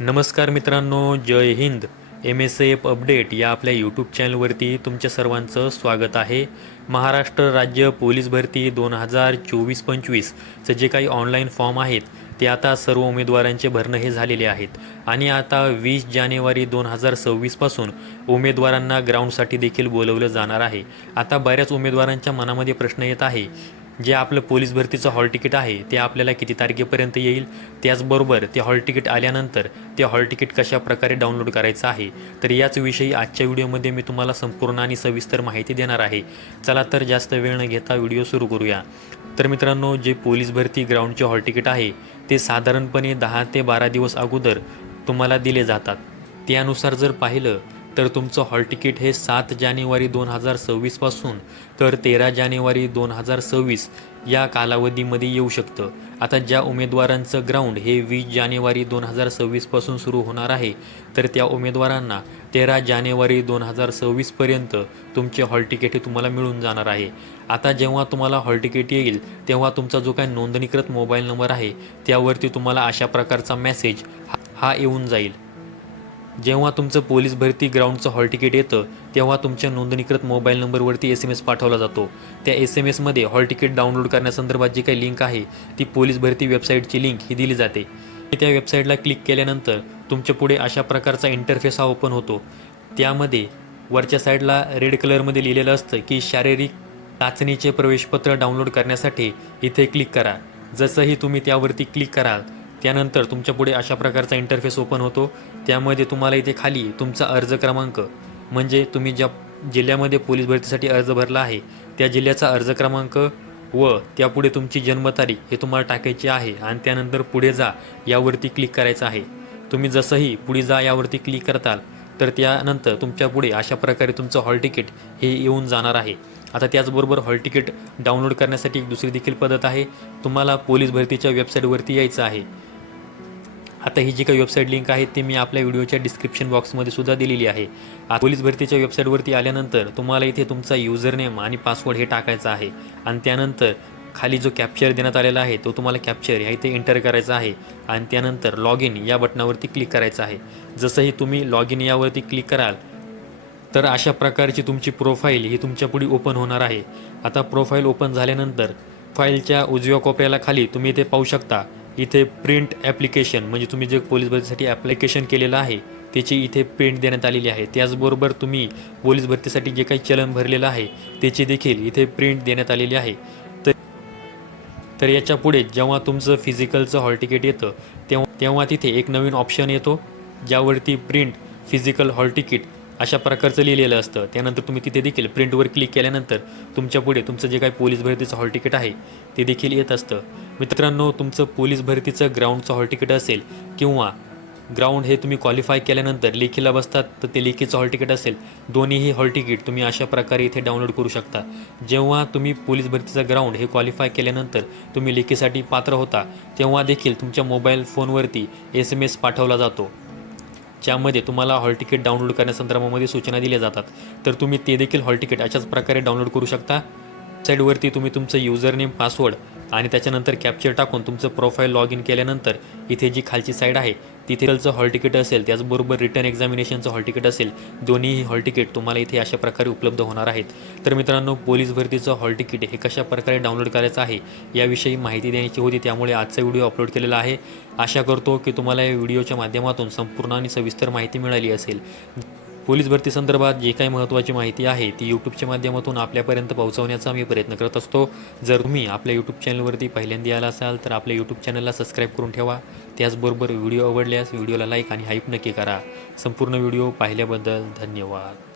नमस्कार मित्रांनो, जय Hind. MSAF update या आपल्या यूट्यूब चॅनलवरती तुमच्या सर्वांचं स्वागत आहे. महाराष्ट्र राज्य पोलीस भरती 2024-25चं जे काही ऑनलाईन फॉर्म आहेत ते आता सर्व उमेदवारांचे भरणं हे झालेले आहेत आणि आता 20 जानेवारी 2026पासून उमेदवारांना ग्राउंडसाठी देखील बोलवलं जाणार आहे. आता बऱ्याच उमेदवारांच्या मनामध्ये प्रश्न येत आहे, जे आपलं पोलीस भरतीचं हॉल तिकीट आहे ते आपल्याला किती तारखेपर्यंत येईल, त्याचबरोबर ते हॉल तिकीट आल्यानंतर ते हॉल तिकीट कशा प्रकारे डाउनलोड करायचं आहे. तर याच विषयी आजच्या व्हिडिओमध्ये मी तुम्हाला संपूर्ण आणि सविस्तर माहिती देणार आहे. चला तर जास्त वेळ न घेता व्हिडिओ सुरू करूया. तर मित्रांनो, जे पोलीस भरती ग्राउंडचे हॉल तिकीट आहे ते साधारणपणे 10 ते 12 दिवस अगोदर तुम्हाला दिले जातात. त्यानुसार जर पाहिलं तर तुमचं हॉल तिकीट हे 7 जानेवारी 2026पासून तर 13 जानेवारी 2026 या कालावधीमध्ये येऊ शकतं. आता ज्या उमेदवारांचं ग्राउंड हे 20 जानेवारी 2026पासून सुरू होणार आहे तर त्या उमेदवारांना 13 जानेवारी 2026पर्यंत तुमचे हॉल तिकीट हे तुम्हाला मिळून जाणार आहे. आता जेव्हा तुम्हाला हॉल तिकीट येईल तेव्हा तुमचा जो काही नोंदणीकृत मोबाईल नंबर आहे त्यावरती तुम्हाला अशा प्रकारचा मेसेज हा येऊन जाईल. जेव्हा तुमचं पोलीस भरती ग्राउंडचं हॉल तिकीट येतं तेव्हा तुमच्या नोंदणीकृत मोबाईल नंबरवरती SMS पाठवला जातो. त्या SMSमध्ये हॉल तिकीट डाउनलोड करण्यासंदर्भात जी काही लिंक आहे ती पोलीस भरती वेबसाईटची लिंक ही दिली जाते. त्या वेबसाईटला क्लिक केल्यानंतर तुमच्या पुढे अशा प्रकारचा इंटरफेस हा ओपन होतो. त्यामध्ये वरच्या साईडला रेड कलरमध्ये लिहिलेलं असतं की शारीरिक चाचणीचे प्रवेशपत्र डाउनलोड करण्यासाठी इथे क्लिक करा. जसंही तुम्ही त्यावरती क्लिक कराल त्यानंतर तुमच्या पुढे अशा प्रकारचा इंटरफेस ओपन होतो. त्यामध्ये तुम्हाला इथे खाली तुमचा अर्ज क्रमांक, म्हणजे तुम्ही ज्या जिल्ह्यामध्ये पोलीस भरतीसाठी अर्ज भरला आहे त्या जिल्ह्याचा अर्ज क्रमांक व त्यापुढे तुमची जन्मतारीख हे तुम्हाला टाकायची आहे आणि त्यानंतर पुढे जा यावरती क्लिक करायचं आहे. तुम्ही जसंही पुढे जा यावरती क्लिक करताल तर त्यानंतर तुमच्या पुढे अशा प्रकारे तुमचं हॉल तिकीट हे येऊन जाणार आहे. आता त्याचबरोबर हॉल तिकीट डाउनलोड करण्यासाठी एक दुसरी देखील पद्धत आहे. तुम्हाला पोलीस भरतीच्या वेबसाईटवरती यायचं आहे. आता ही जी काही वेबसाईट लिंक आहे ती मी आपल्या व्हिडिओच्या डिस्क्रिप्शन बॉक्समध्ये सुद्धा दिलेली आहे. पोलीस भरतीच्या वेबसाईटवरती आल्यानंतर तुम्हाला इथे तुमचा युजरनेम आणि पासवर्ड हे टाकायचा आहे आणि त्यानंतर खाली जो कॅप्चर देण्यात आलेला आहे तो तुम्हाला कॅप्चर ह्या इथे एंटर करायचा आहे आणि त्यानंतर लॉग इन या बटनावरती क्लिक करायचं आहे. जसंही तुम्ही लॉग इन यावरती क्लिक कराल तर अशा प्रकारची तुमची प्रोफाईल ही तुमच्या पुढे ओपन होणार आहे. आता प्रोफाईल ओपन झाल्यानंतर फाईलच्या उजव्या कोपऱ्याला खाली तुम्ही इथे पाहू शकता, इथे प्रिंट ॲप्लिकेशन, म्हणजे तुम्ही जे पोलीस भरतीसाठी ॲप्लिकेशन केलेलं आहे त्याची इथे प्रिंट देण्यात आलेली आहे. त्याचबरोबर तुम्ही पोलीस भरतीसाठी जे काही चलन भरलेलं आहे त्याची देखील इथे प्रिंट देण्यात आलेली आहे. तर याच्या पुढे जेव्हा तुमचं फिजिकलचं हॉल तिकीट येतं तेव्हा तिथे एक नवीन ऑप्शन येतो ज्यावरती प्रिंट फिजिकल हॉल तिकीट अशा प्रकारचं लिहिलेलं असतं. त्यानंतर तुम्ही तिथे देखील प्रिंटवर क्लिक केल्यानंतर तुमच्या पुढे तुमचं जे काही पोलीस भरतीचं हॉल तिकीट आहे ते देखील येत असतं. मित्रांनो, तुमचं पोलीस भरतीचं ग्राउंडचं हॉल तिकीट असेल किंवा ग्राउंड हे तुम्ही क्वालिफाय केल्यानंतर लेखीला बसतात तर ते लेखीचं हॉल तिकीट असेल, दोन्हीही हॉल तिकीट तुम्ही अशा प्रकारे इथे डाउनलोड करू शकता. जेव्हा तुम्ही पोलीस भरतीचं ग्राउंड हे क्वालिफाय केल्यानंतर तुम्ही लेखीसाठी पात्र होता तेव्हा देखील तुमच्या मोबाईल फोनवरती SMS पाठवला जातो ज्यामध्ये तुम्हाला हॉल तिकीट डाउनलोड करण्यासंदर्भामध्ये सूचना दिल्या जातात. तर तुम्ही ते देखील हॉल तिकीट अशाच प्रकारे डाउनलोड करू शकता. साईडवरती तुम्ही तुमचं युजरनेम, पासवर्ड आणि त्याच्यानंतर कॅप्चर टाकून तुमचं प्रोफाईल लॉग इन केल्यानंतर इथे जी खालची साईड आहे तिथेचं हॉल तिकीट असेल, त्याचबरोबर रिटर्न एक्झामिनेशनचं हॉल तिकीट असेल, दोन्हीही हॉल तिकीट तुम्हाला इथे अशा प्रकारे उपलब्ध होणार आहेत. तर मित्रांनो, पोलीस भरतीचं हॉल तिकीट हे कशा प्रकारे डाउनलोड करायचं आहे याविषयी माहिती द्यायची होती, त्यामुळे आजचा व्हिडिओ अपलोड केलेला आहे. आशा करतो की तुम्हाला या व्हिडिओच्या माध्यमातून संपूर्ण आणि सविस्तर माहिती मिळाली असेल. पोलीस भरती संदर्भात जे काही महत्त्वाची माहिती आहे ती यूट्यूबच्या माध्यमातून आपल्यापर्यंत पोहोचवण्याचा मी प्रयत्न करत असतो. जर तुम्ही आपल्या यूट्यूब चॅनलवरती पहिल्यांदा आला असाल तर आपल्या यूट्यूब चॅनलला सबस्क्राईब करून ठेवा. त्याचबरोबर व्हिडिओ आवडल्यास व्हिडिओला लाईक आणि हाईप नक्की करा. संपूर्ण व्हिडिओ पाहिल्याबद्दल धन्यवाद.